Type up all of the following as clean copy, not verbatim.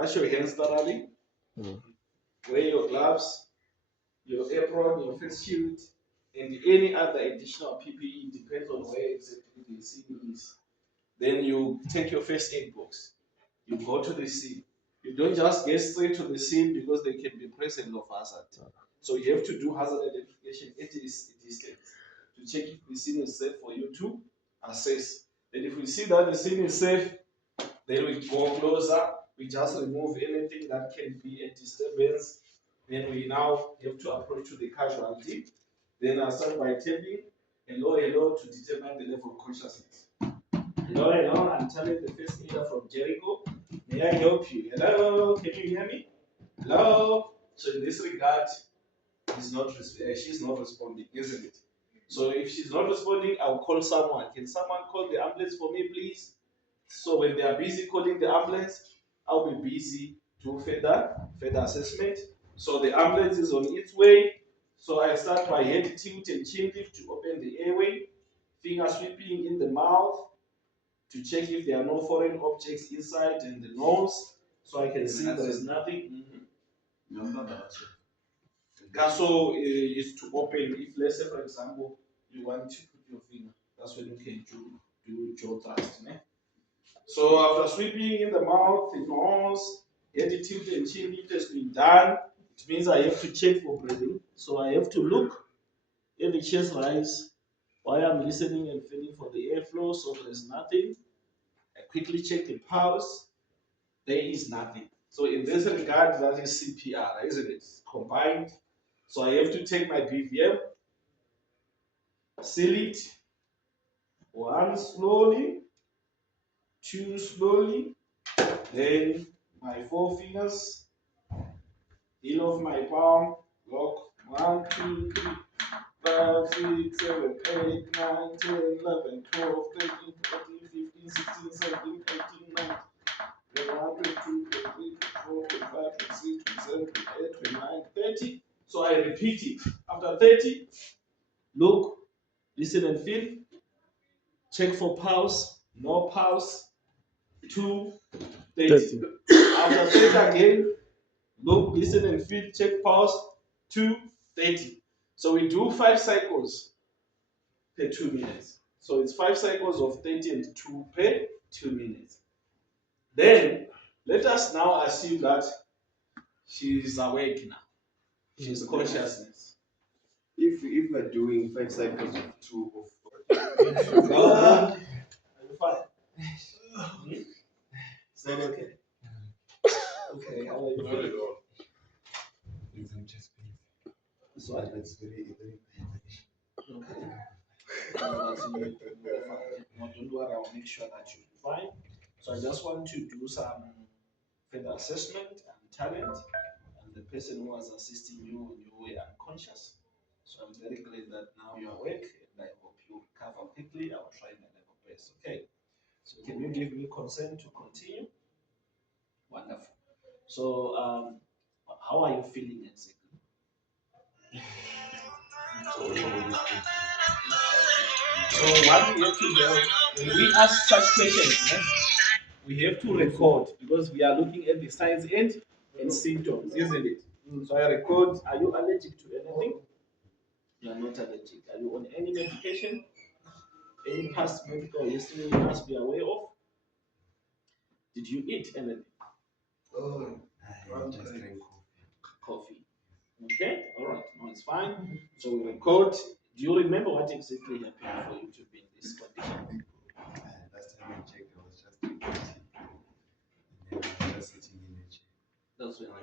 Wash your hands thoroughly. Wear your gloves, your apron, your face shield, and any other additional PPE, depends on where exactly the scene is. Then you take your first aid box. You go to the scene. You don't just get straight to the scene because there can be presence of hazard. So you have to do hazard identification at a distance to check if the scene is safe for you to assess. Then if we see that the scene is safe, then we go closer. We just remove anything that can be a disturbance. Then we now have to approach to the casualty. Then I start by tapping hello, hello to determine the level of consciousness. Hello, hello, I'm telling the first aider from Jericho. May I help you? Hello, can you hear me? Hello. So in this regard, she's not responding, isn't it? So if she's not responding, I'll call someone. Can someone call the ambulance for me, please? So when they are busy calling the ambulance, I'll be busy to further assessment. So the ambulance is on its way. So I start by head tilt and chin lift to open the airway, finger sweeping in the mouth to check if there are no foreign objects inside and the nose, so I can see there is nothing. So is to open. If let's say for example you want to put your finger, that's when you can do jaw thrust. So after sweeping in the mouth, the nose, head tilt and chin lift has been done. It means I have to check for breathing. So I have to look at the chest rise while I'm listening and feeling for the airflow. So there is nothing. I quickly check the pulse. There is nothing. So in this regard, that is CPR, isn't it? Combined. So I have to take my BVM, seal it, one slowly, two slowly, then my four fingers, heel of my palm, lock 1, 2, 3, 5, 6, 7, 8, 9, 10, 11, 12, 13, 14, 15, 16, 17, 18, 19. 1, 2, 3, 4, 5, 6, 7, 8, 9, 30. So I repeat it. After 30, look, listen and feel. Check for pulse. No pulse. 2, 30. After 30 again, look, listen and feel. Check pulse. 2, 30. So we do 5 cycles per 2 minutes. So it's 5 cycles of 30 and 2 per 2 minutes. Then let us now assume that she's awake now. She's consciousness. If we're doing 5 cycles of 2 of are you fine? Is that okay? Okay, how are you feeling? This one? that's very Okay. Don't worry, I'll make sure that you'll be fine. So I just want to do some further assessment and talent. And the person who was assisting you, you were unconscious. So I'm very glad that now you're awake and I hope you recover quickly. I will try my level best. Okay. So can you give me consent to continue? Wonderful. So how are you feeling exactly? So what we have to do when we ask such questions, we have to record because we are looking at the signs and symptoms, isn't it? So I record. Are you allergic to anything? You are not allergic. Are you on any medication? Any past medical history you must be aware of? Did you eat anything? I just drank Coffee. Okay, all right, no, it's fine. So we record. Do you remember what exactly happened for you to be in this condition? last time I checked, I was just drinking tea. And then I was just sitting in the chair. That's when I.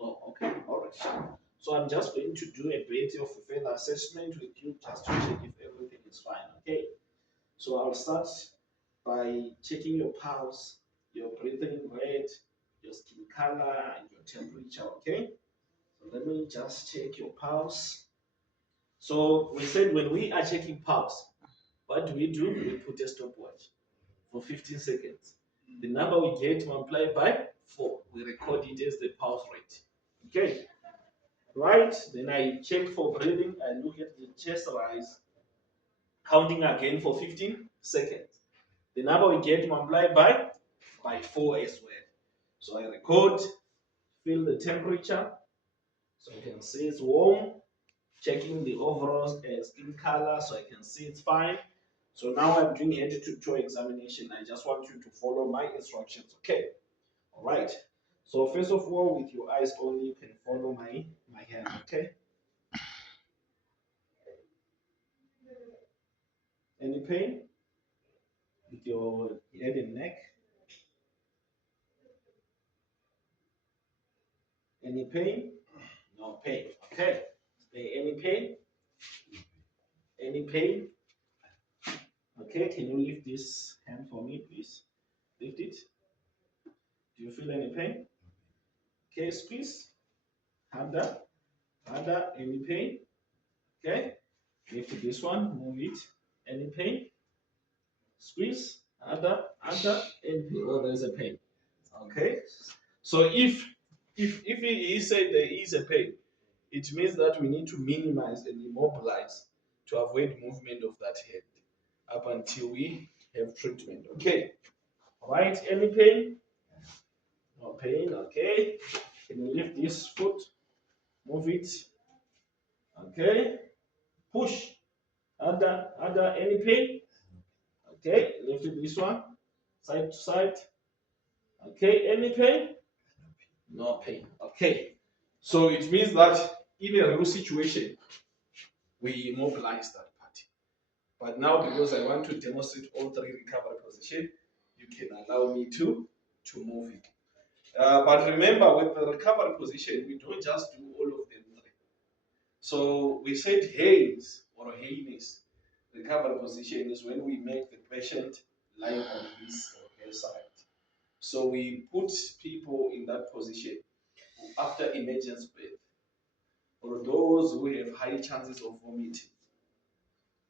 Oh, okay, all right. So I'm just going to do a bit of a further assessment with you just to check if everything is fine. Okay. So I'll start by checking your pulse, your breathing rate, your skin color, and your temperature. Okay. So let me just check your pulse. So we said when we are checking pulse, what do? We put a stopwatch for 15 seconds. The number we get multiplied by 4. We record it as the pulse rate. Okay. Right. Then I check for breathing. I look at the chest rise, counting again for 15 seconds. The number we get multiplied by 4 as well. So I record, feel the temperature, so I can see it's warm, checking the overall skin color, so I can see it's fine. So now I'm doing head to toe examination. I just want you to follow my instructions, okay? All right. So first of all, with your eyes only, you can follow my hand, okay? Any pain with your head and neck? Any pain? No pain. Okay. Any pain? Any pain? Okay. Can you lift this hand for me, please? Lift it. Do you feel any pain? Okay, squeeze. Harder. Harder. Any pain? Okay. Lift this one. Move it. Any pain? Squeeze. Harder. Harder. Any pain? Oh, there's a pain. Okay. So if he said there is a pain, it means that we need to minimize and immobilize to avoid movement of that head up until we have treatment. Okay. All right. Any pain? No pain. Okay. Can you lift this foot? Move it. Okay. Push. Other. Any pain? Okay. Lift it this one. Side to side. Okay. Any pain? No pain. Okay. So it means that in a real situation, we immobilize that party. But now, because I want to demonstrate all three recovery positions, you can allow me to move it. But remember, with the recovery position, we don't just do all of them three. So we said Haynes or Haynes recovery position is when we make the patient lie on his or her side. So we put people in that position after emergency birth, or those who have high chances of vomiting,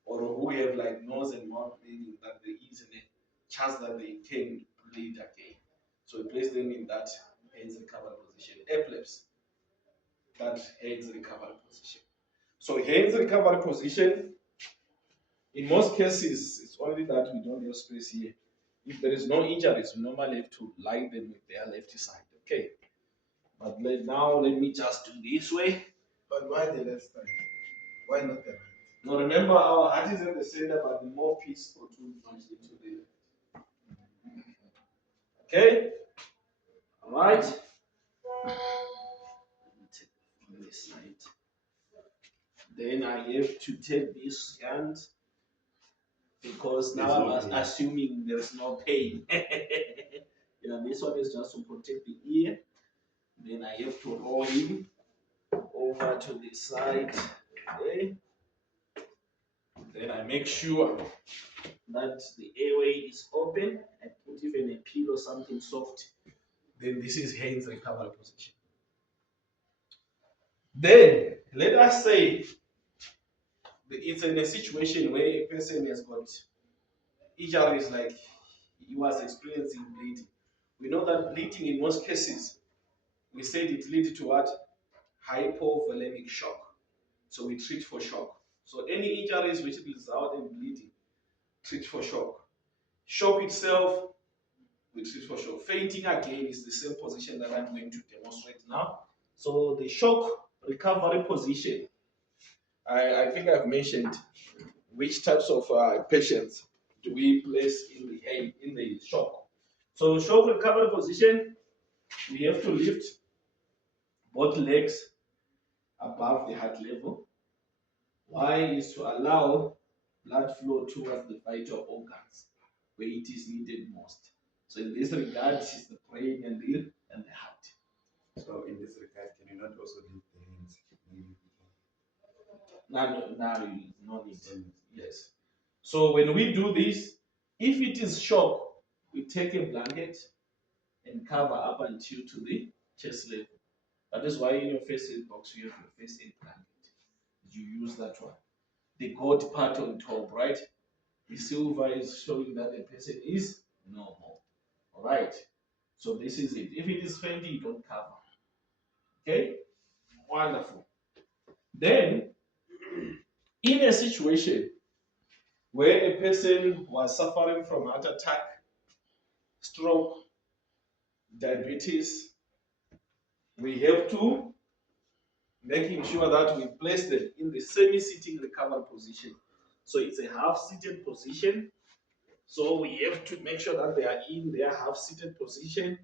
or who have like nose and mouth bleeding, that there is a chance that they can bleed again. So we place them in that Haynes recovery position. Epilepsy, that Haynes recovery position. So Haynes recovery position, in most cases, it's only that we don't have space here. If there is no injuries, we normally have to lie them with their left side. Okay. But now let me just do this way. But why the left side? Why not the right? Now remember, our heart is at the center, but the more piece protrude much into the. Okay. All right. Take from this side. Then I have to take this hand because now I'm assuming there's no pain. Yeah, this one is just to protect the ear. Then I have to roll him over to the side. Okay. Then I make sure that the airway is open. I put even a pillow, something soft. Then this is Haynes recovery position. Then let us say it's in a situation where a person has got injuries, like he was experiencing bleeding. We know that bleeding in most cases, we said it leads to what? Hypovolemic shock. So we treat for shock. So any injuries which result in bleeding, treat for shock. Shock itself, we treat for shock. Fainting again is the same position that I'm going to demonstrate now. So the shock recovery position, I think I've mentioned which types of patients do we place in the shock. So shock recovery position, we have to lift both legs above the heart level. Why? Is to allow blood flow towards the vital organs where it is needed most. So in this regard, it's the brain and the heart. So in this regard, can you not also lift the hands? No need. Yes. So when we do this, if it is shock, we take a blanket and cover up until to the chest level. That is why in your first aid box you have your first aid blanket. You use that one. The gold part on top, right? The silver is showing that the person is normal. All right. So this is it. If it is fainty, you don't cover. Okay. Wonderful. Then, in a situation where a person was suffering from heart attack, stroke, diabetes, we have to making sure that we place them in the semi-sitting recovery position. So it's a half-seated position. So we have to make sure that they are in their half-seated position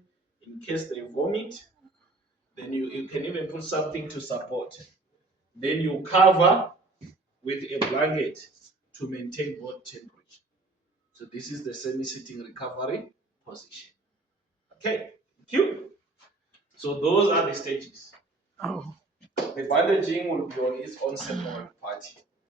in case they vomit. Then you can even put something to support. Then you cover with a blanket to maintain body temperature. So this is the semi-sitting recovery position. Okay, thank you. So those are the stages. Oh. The bandaging will be on its own separate party.